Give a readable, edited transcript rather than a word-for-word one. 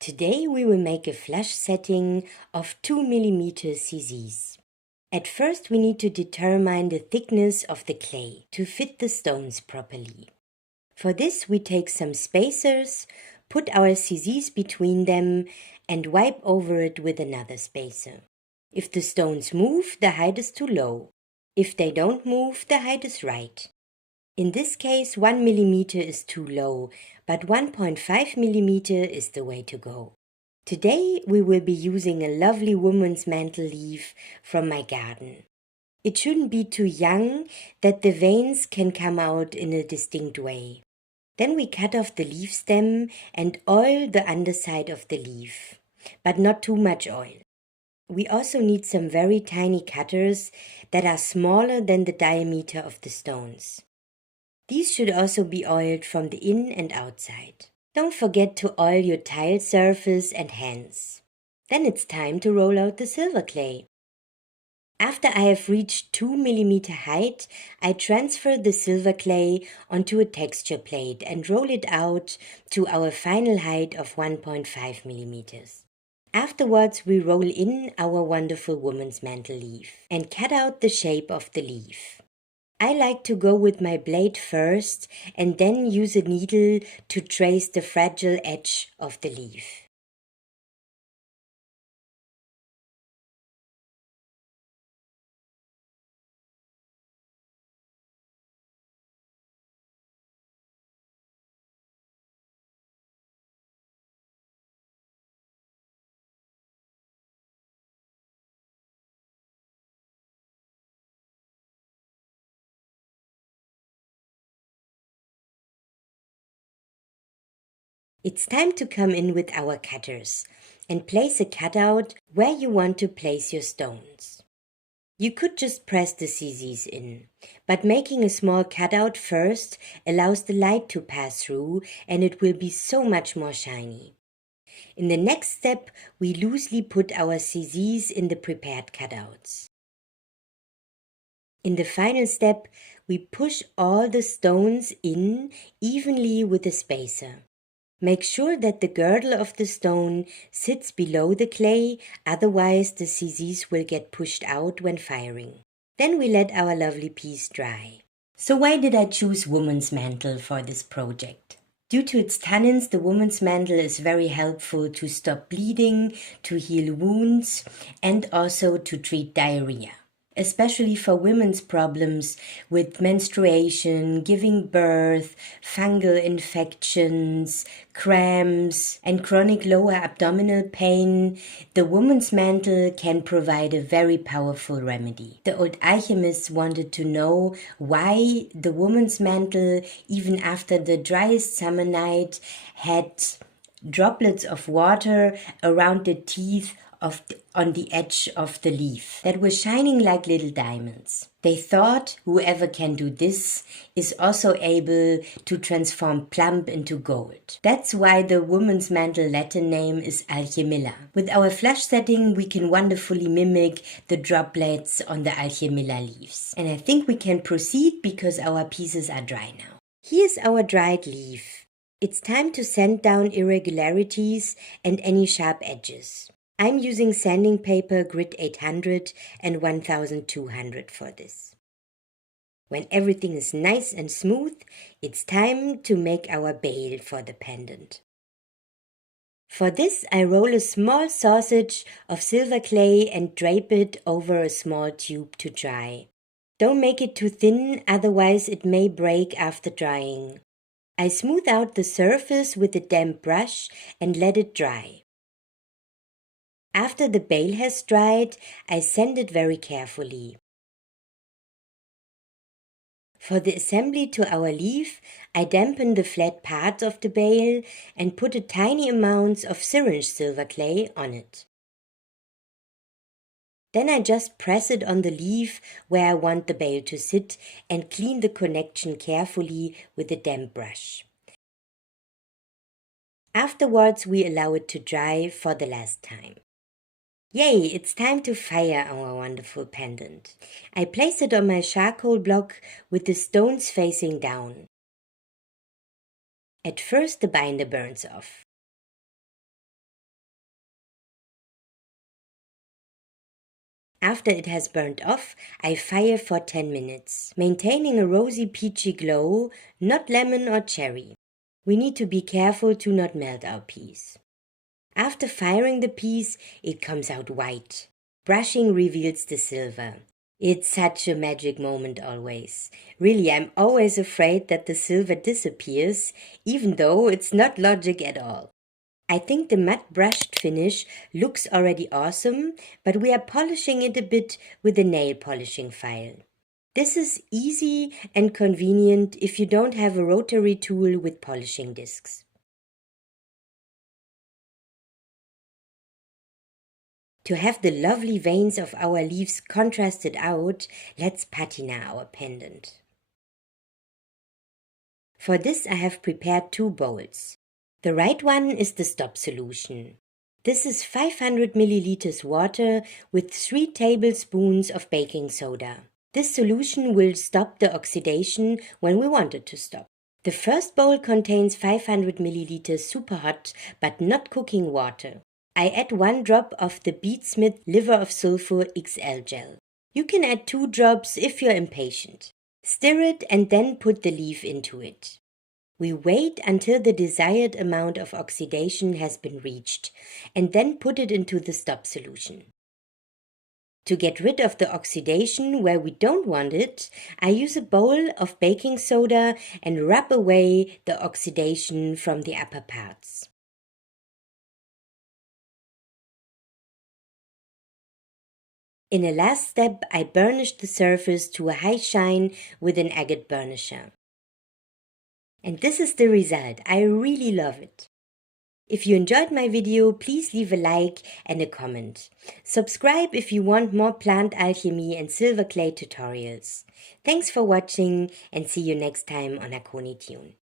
Today we will make a flush setting of 2 mm CZs. At first we need to determine the thickness of the clay to fit the stones properly. For this we take some spacers, put our CZs between them and wipe over it with another spacer. If the stones move, the height is too low. If they don't move, the height is right. In this case 1 mm is too low, but 1.5 mm is the way to go. Today we will be using a lovely woman's mantle leaf from my garden. It shouldn't be too young that the veins can come out in a distinct way. Then we cut off the leaf stem and oil the underside of the leaf, but not too much oil. We also need some very tiny cutters that are smaller than the diameter of the stones. These should also be oiled from the in and outside. Don't forget to oil your tile surface and hands. Then it's time to roll out the silver clay. After I have reached 2 mm height, I transfer the silver clay onto a texture plate and roll it out to our final height of 1.5 mm. Afterwards, we roll in our wonderful woman's mantle leaf and cut out the shape of the leaf. I like to go with my blade first and then use a needle to trace the fragile edge of the leaf. It's time to come in with our cutters and place a cutout where you want to place your stones. You could just press the CZs in, but making a small cutout first allows the light to pass through and it will be so much more shiny. In the next step, we loosely put our CZs in the prepared cutouts. In the final step, we push all the stones in evenly with a spacer. Make sure that the girdle of the stone sits below the clay, otherwise the CZs will get pushed out when firing. Then we let our lovely piece dry. So why did I choose woman's mantle for this project? Due to its tannins, the woman's mantle is very helpful to stop bleeding, to heal wounds, and also to treat diarrhea. Especially for women's problems with menstruation, giving birth, fungal infections, cramps, and chronic lower abdominal pain, the woman's mantle can provide a very powerful remedy. The old alchemists wanted to know why the woman's mantle, even after the driest summer night, had droplets of water around the teeth on the edge of the leaf that were shining like little diamonds. They thought whoever can do this is also able to transform plump into gold. That's why the woman's mantle Latin name is Alchemilla. With our flush setting, we can wonderfully mimic the droplets on the Alchemilla leaves. And I think we can proceed because our pieces are dry now. Here's our dried leaf. It's time to sand down irregularities and any sharp edges. I'm using sanding paper grit 800 and 1200 for this. When everything is nice and smooth, it's time to make our bail for the pendant. For this, I roll a small sausage of silver clay and drape it over a small tube to dry. Don't make it too thin, otherwise it may break after drying. I smooth out the surface with a damp brush and let it dry. After the bail has dried, I sand it very carefully. For the assembly to our leaf, I dampen the flat parts of the bail and put a tiny amount of syringe silver clay on it. Then I just press it on the leaf where I want the bail to sit and clean the connection carefully with a damp brush. Afterwards, we allow it to dry for the last time. Yay, it's time to fire our wonderful pendant. I place it on my charcoal block with the stones facing down. At first the binder burns off. After it has burnt off, I fire for 10 minutes, maintaining a rosy peachy glow, not lemon or cherry. We need to be careful to not melt our piece. After firing the piece, it comes out white. Brushing reveals the silver. It's such a magic moment always. Really, I'm always afraid that the silver disappears, even though it's not logic at all. I think the matte brushed finish looks already awesome, but we are polishing it a bit with a nail polishing file. This is easy and convenient if you don't have a rotary tool with polishing discs. To have the lovely veins of our leaves contrasted out, let's patina our pendant. For this I have prepared 2 bowls. The right one is the stop solution. This is 500 milliliters water with 3 tablespoons of baking soda. This solution will stop the oxidation when we want it to stop. The first bowl contains 500 milliliters super hot but not cooking water. I add 1 drop of the Beatsmith Liver of Sulfur XL gel. You can add 2 drops if you're impatient. Stir it and then put the leaf into it. We wait until the desired amount of oxidation has been reached and then put it into the stop solution. To get rid of the oxidation where we don't want it, I use a bowl of baking soda and rub away the oxidation from the upper parts. In a last step, I burnish the surface to a high shine with an agate burnisher. And this is the result. I really love it. If you enjoyed my video, please leave a like and a comment. Subscribe if you want more plant alchemy and silver clay tutorials. Thanks for watching and see you next time on Aconitune.